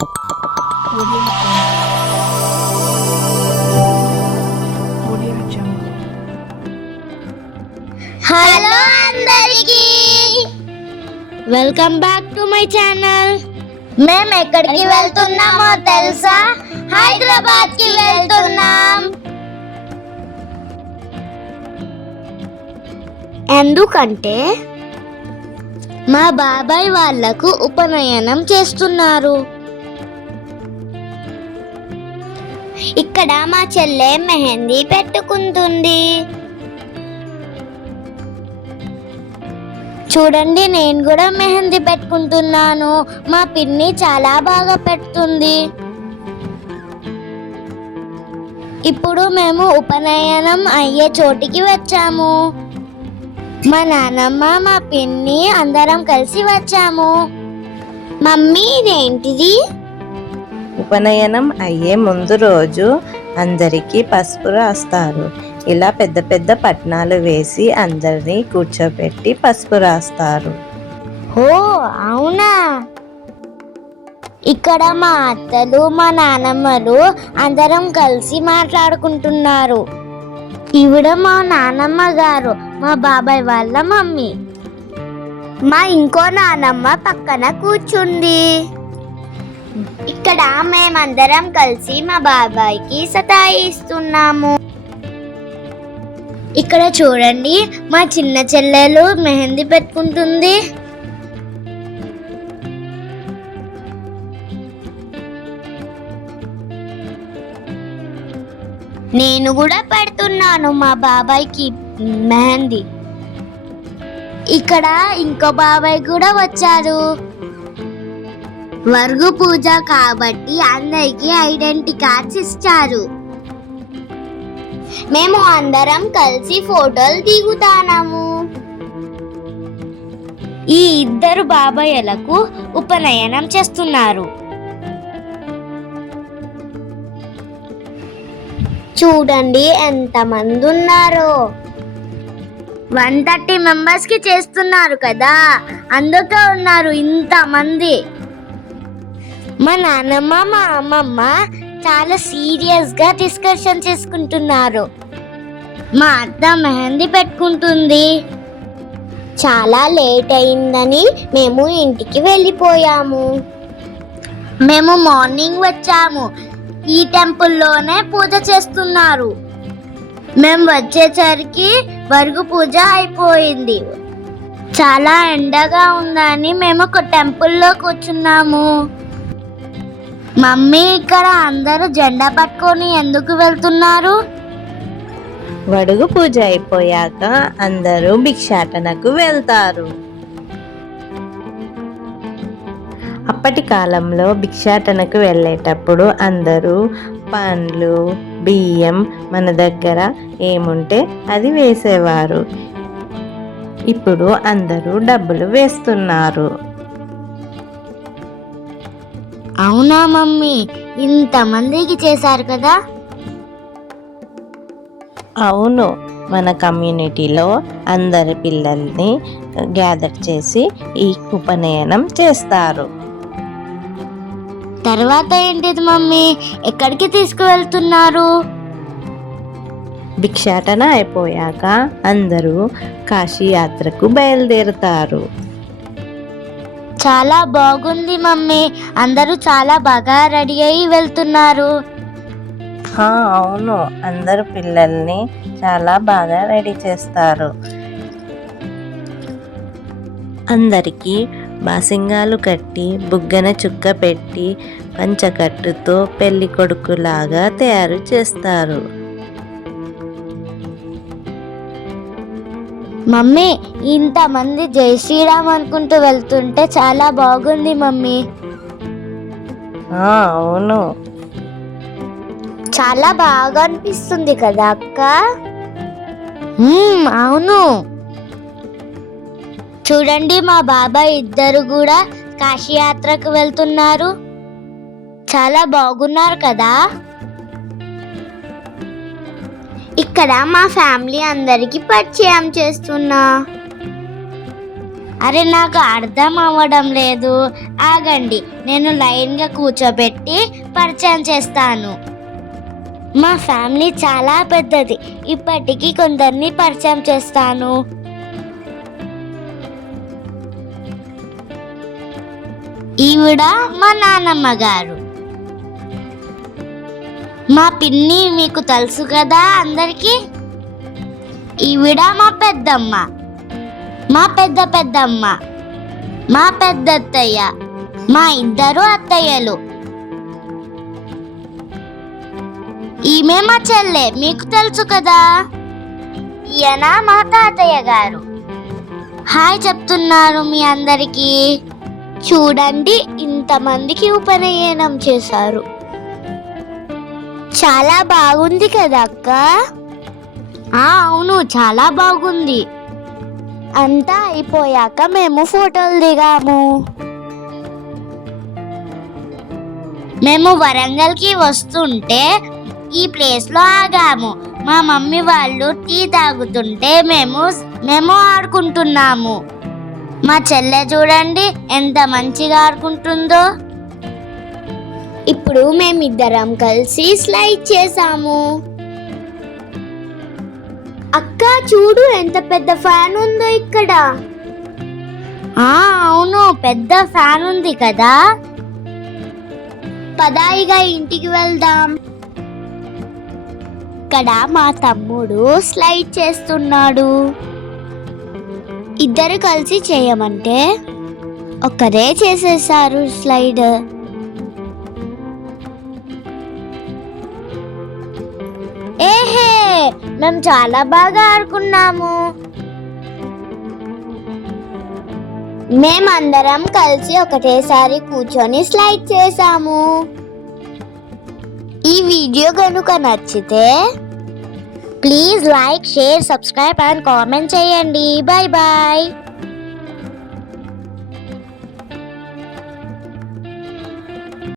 Audio Jungle. Hello అందరికి, welcome back to my channel. మేము ఎక్కడికి వెళ్తున్నామో తెలుసా? హైదరాబాద్ కి వెళ్తున్నాం. ఎందుకంటే మా బాబాయ్ వాళ్లకు ఉపనయనం చేస్తున్నారు. ఇక్కడ మా చెల్లె మెహందీ పెట్టుకుంటుంది. చూడండి, నేను కూడా మెహందీ పెట్టుకుంటున్నాను. మా పిన్ని చాలా బాగా పెడుతుంది. ఇప్పుడు మేము ఉపనయనం అయ్యే చోటికి వచ్చాము. మా నాన్నమ్మ, మా పిన్ని అందరం కలిసి వచ్చాము. మమ్మీ, ఇదేంటిది? ఉపనయనం అయ్యే ముందు రోజు అందరికీ పసుపు రాస్తారు. ఇలా పెద్ద పెద్ద పట్నాలు వేసి అందరినీ కూర్చోబెట్టి పసుపు రాస్తారు. ఓ అవునా! ఇక్కడ మా అత్తలు, మా నానమ్మలు అందరం కలిసి మాట్లాడుకుంటున్నారు. ఈవిడ మా నానమ్మ గారు, మా బాబాయ్ వాళ్ళ మమ్మీ. మా ఇంకో నానమ్మ పక్కన కూర్చుంది. ఇక్కడ మేమందరం కలిసి మా బాబాయ్కి సతాయిస్తున్నాము. ఇక్కడ చూడండి, మా చిన్న చెల్లెలు మెహందీ పెట్టుకుంటుంది. నేను కూడా పెడుతున్నాను మా బాబాయ్కి మెహందీ. ఇక్కడ ఇంకో బాబాయ్ కూడా వచ్చారు. వర్గు పూజ కాబట్టి అందరికి ఐడెంటిటీ కార్డ్స్ ఇచ్చారు. మేము అందరం కలిసి ఫోటోలు దిగుతాము. ఈ ఇద్దరు బాబాయ్లకు ఉపనయనం చేస్తున్నారు. చూడండి ఎంతమంది ఉన్నారో. 130 మెంబర్స్ కి చేస్తున్నారు కదా, అందుకే ఉన్నారు ఇంతమంది. మా నాన్నమ్మ, మా అమ్మమ్మ చాలా సీరియస్ గా డిస్కషన్ చేసుకుంటున్నారు. మా అత్త మెహందీ పెట్టుకుంటుంది. చాలా లేట్ అయిందని మేము ఇంటికి వెళ్ళిపోయాము. మేము మార్నింగ్ వచ్చాము. ఈ టెంపుల్లోనే పూజ చేస్తున్నారు. మేము వచ్చేసరికి వర్గు పూజ అయిపోయింది. చాలా ఎండగా ఉందని మేము ఒక టెంపుల్లో కూర్చున్నాము. మమ్మీ, ఇక్కడ అందరూ జెండా పట్టుకొని ఎందుకు వెళ్తున్నారు? వడుగు పూజ అయిపోయాక అందరూ భిక్షాటనకు వెళ్తారు. అప్పటి కాలంలో భిక్షాటనకు వెళ్ళేటప్పుడు అందరూ పండ్లు, బియ్యం, మన దగ్గర ఏముంటే అది వేసేవారు. ఇప్పుడు అందరూ డబ్బులు వేస్తున్నారు. అవునా మమ్మీ, ఇంతమందికి చేశారు కదా? అవును, మన కమ్యూనిటీలో అందరి పిల్లల్ని గ్యాదర్ చేసి ఈ ఉపనయనం చేస్తారు. తర్వాత ఏంటిది మమ్మీ? ఎక్కడికి తీసుకువెళ్తున్నారు? భిక్షాటన అయిపోయాక అందరూ కాశీ యాత్రకు బయలుదేరుతారు. చాలా బాగుంది మమ్మీ. అందరూ చాలా బాగా రెడీ అయి వెళ్తున్నారు. అవును, అందరు పిల్లల్ని చాలా బాగా రెడీ చేస్తారు. అందరికీ బాసింగాలు కట్టి, బుగ్గన చుక్క పెట్టి, పంచకట్టుతో పెళ్లి కొడుకులాగా తయారు చేస్తారు. మమ్మీ, ఇంతమంది జై శ్రీరామ్ అనుకుంటూ వెళ్తుంటే చాలా బాగుంది మమ్మీ. అవును, చాలా బాగా అనిపిస్తుంది కదా అక్క? అవును. చూడండి, మా బాబాయ్ ఇద్దరు కూడా కాశీ యాత్రకు వెళ్తున్నారు. చాలా బాగున్నారు కదా? ఇక్కడ మా ఫ్యామిలీ అందరికి పరిచయం చేస్తున్నా. అరే నాకు అర్థం అవ్వడం లేదు. ఆగండి, నేను లైన్గా కూర్చోబెట్టి పరిచయం చేస్తాను. మా ఫ్యామిలీ చాలా పెద్దది. ఇప్పటికీ కొందరిని పరిచయం చేస్తాను. ఈవిడ మా నాన్నమ్మ గారు. మా పిన్ని మీకు తెలుసు కదా అందరికీ. ఈవిడ మా పెద్దమ్మ, మా పెద్దమ్మ, మా పెద్దత్తయ్య, మా ఇద్దరు అత్తయ్యలు. ఈమె మా చెల్లె, మీకు తెలుసు కదా. ఈయన మా తాతయ్య గారు. హాయ్ చెప్తున్నారు మీ అందరికీ. చూడండి, ఇంతమందికి ఉపనయనం చేశారు. చాలా బాగుంది కదా అక్క? అవును, చాలా బాగుంది. అంతా అయిపోయాక మేము ఫోటోలు దిగాము. మేము వరంగల్కి వస్తుంటే ఈ ప్లేస్లో ఆగాము. మా మమ్మీ వాళ్ళు టీ తాగుతుంటే మేము ఆడుకుంటున్నాము. మా చెల్లె చూడండి ఎంత మంచిగా ఆడుకుంటుందో. ఇప్పుడు మేమిద్దరం కలిసి స్లైడ్ చేసాము. అక్క చూడు, ఎంత పెద్ద ఫ్యాన్ ఉందో ఇక్కడ. అవును, పెద్ద ఫ్యాన్ ఉంది కదా. పదాయిగా ఇంటికి వెళ్దాం. ఇక్కడ మా తమ్ముడు స్లైడ్ చేస్తున్నాడు. ఇద్దరు కలిసి చేయమంటే ఒక్కరే చేసేసారు స్లైడ్. ఏహే, మేము చాలా బాగా ఆడుకున్నాము. మేమందరం కలిసి ఒకటేసారి కూర్చొని స్లైడ్ చేసాము. ఈ వీడియో కనుక నచ్చితే please like, share, subscribe and comment చేయండి. Bye bye.